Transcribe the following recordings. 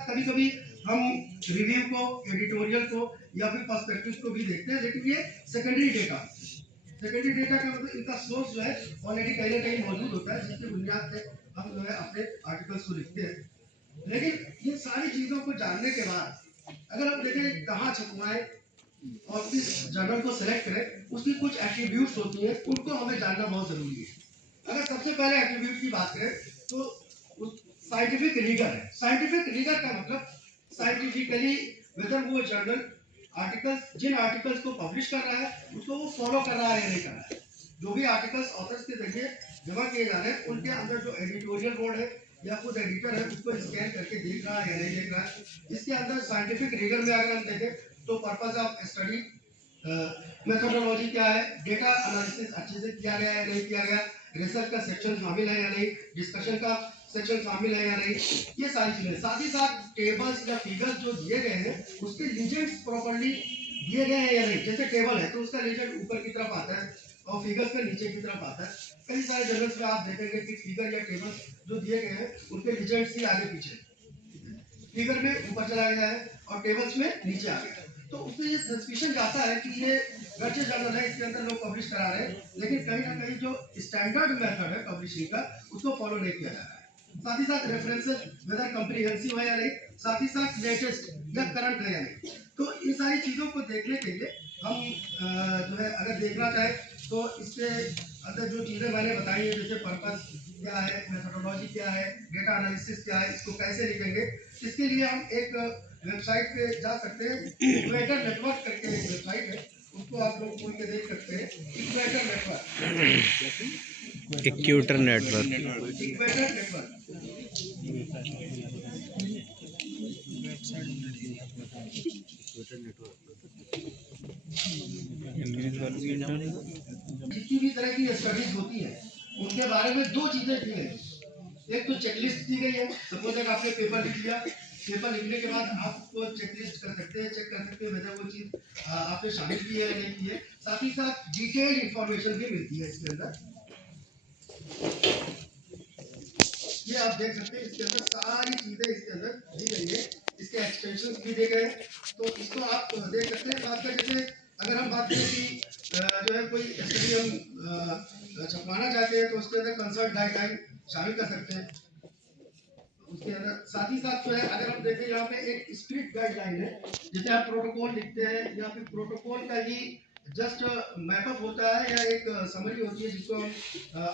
कभी कभी हम रिव्यू को, एडिटोरियल को या फिर पर्सपेक्टिव को भी देखते हैं, लेकिन ये सेकेंडरी डेटा का मतलब इनका सोर्स जो है ऑलरेडी कहीं ना कहीं मौजूद होता है, जिसकी बुनियाद पे हम जो है अपने आर्टिकल्स को लिखते हैं। लेकिन ये सारी चीज़ों को जानने के बाद अगर हम देखें कहाँ छपवाएं और किस जर्नल को सेलेक्ट करें, उसकी कुछ एट्रीब्यूट्स होती हैं, उनको हमें जानना बहुत ज़रूरी है। अगर सबसे पहले एट्रीब्यूट की बात करें तो साइंटिफिक रीगर है। साइंटिफिक रीगर का मतलब साइंटिफिकली वेदर वो जर्नल आर्टिकल्स, जिन आर्टिकल्स को पब्लिश कर रहा है उसको वो फॉलो कर रहा है या नहीं कर रहा है। जो भी आर्टिकल्स ऑथर्स के जरिए जमा किए जा रहे हैं, उनके अंदर जो एडिटोरियल बोर्ड है या खुद एडिटर है उसको स्कैन करके देख रहा है या नहीं देख रहा है। इसके अंदर साइंटिफिक रीगर में अगर हम देखें तो पर्पज ऑफ स्टडी, मेथोडोलॉजी क्या है, डेटा एनालिसिस अच्छे से किया गया है या नहीं किया गया, रिसर्च का सेक्शन शामिल है या नहीं, डिस्कशन का सेक्शन शामिल है या नहीं, ये सारी चीजें। साथ ही साथ टेबल्स या फिगर्स जो दिए गए हैं उसके लीजेंड्स प्रॉपर्ली दिए गए हैं या नहीं। जैसे टेबल है तो उसका लीजेंड ऊपर की तरफ आता है और फिगर्स का नीचे की तरफ आता है। कई सारे जर्नल्स में आप देखेंगे कि फिगर या टेबल जो दिए गए हैं उनके लीजेंड्स ही आगे पीछे, फिगर में ऊपर चला गया है और टेबल्स में नीचे आ गया है। तो उससे ये सस्पिशन जाता है कि ये गर्चे जर्नल है, इसके अंदर लोग पब्लिश करा रहे हैं, लेकिन कहीं ना कहीं जो स्टैंडर्ड मेथड है पब्लिशिंग का उसको फॉलो नहीं किया जा रहा है। साथ ही साथ रेफरेंसेस वेदर कम्प्रीहेंसिव है या नहीं, साथ ही साथ लेटेस्ट या करंट है या नहीं। तो इन सारी चीज़ों को देखने के लिए हम जो है अगर देखना चाहें तो इसके अंदर जो चीज़ें मैंने बताई हैं, जैसे पर्पस क्या है, मेथोडोलॉजी क्या है, डेटा एनालिसिस क्या है, इसको कैसे लिखेंगे, इसके लिए हम एक वेबसाइट पे जा सकते हैं। इक्वेटर नेटवर्क करके एक वेबसाइट है, उसको आप लोग खोल के देख सकते हैं। Equator network, equator network. Equator network. जितनी भी तरह की स्टडीज होती है उनके बारे में दो चीजें दी गई। एक तो चेकलिस्ट दी गई है। सपोज अगर आपने पेपर लिख लिया, पेपर लिखने के बाद आप उसको चेकलिस्ट कर सकते हैं, चेक कर सकते हैं वैसे वो चीज आपने शामिल की है या नहीं की है। साथ ही साथ डिटेल्ड इंफॉर्मेशन भी मिलती है इसके अंदर। ये आप देख सकते हैं, इसके अंदर सारी चीजें इसके अंदर दी गई है, इसके एक्सटेंशन भी दिए गए हैं, तो इसको आप देख सकते हैं। खासकर जैसे अगर हम बात करें कि जो है कोई स्टडी हम छपवाना चाहते हैं तो उसके अंदर कंसर्ट गाइडलाइन शामिल कर सकते हैं उसके अंदर। साथ ही साथ जो है अगर हम देखें यहाँ पे एक स्क्रिप्ट गाइडलाइन है, जैसे आप प्रोटोकॉल लिखते हैं या फिर प्रोटोकॉल का ही जस्ट मैपअप होता है या एक समरी होती है जिसको हम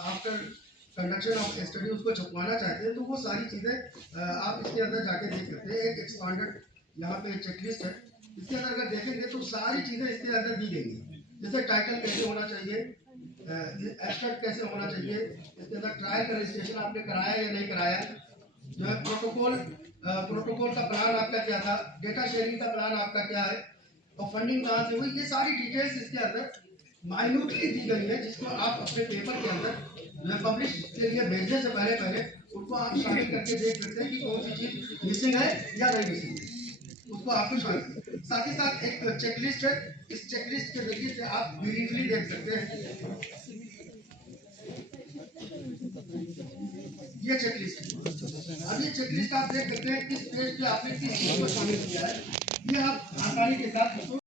आफ्टर कंडक्शन ऑफ स्टडी उसको छपवाना चाहते हैं, तो वो सारी चीज़ें आप इसके अंदर जाके देख सकते हैं। एक एक्सपांडेड यहाँ पे चेकलिस्ट है, इसके अंदर अगर देखेंगे तो सारी चीज़ें इसके अंदर दी गई हैं। जैसे टाइटल कैसे होना चाहिए, एब्स्ट्रैक्ट कैसे होना चाहिए, इसके अंदर ट्रायल का रजिस्ट्रेशन आपने कराया या नहीं कराया, जो है प्रोटोकॉल का प्लान आपका क्या था, डेटा शेयरिंग का प्लान आपका क्या है और फंडिंग कहाँ से हुई, ये सारी डिटेल्स इसके अंदर माइन्यूटली दी गई है, जिसको आप अपने पेपर के अंदर जो है पब्लिश के लिए भेजने से पहले पहले उनको आप शामिल करके देख सकते हैं कि कौन सी चीज मिसिंग है या नहीं मिसिंग है, उसको आपको शामिल। साथ ही साथ एक चेकलिस्ट है, इस चेकलिस्ट के जरिए से आप ब्रीफली देख सकते हैं। ये चेकलिस्ट है। अब ये चेकलिस्ट आप देख सकते हैं किस पेज पे आपने किस चीज को शामिल किया है, ये आप आसानी के साथ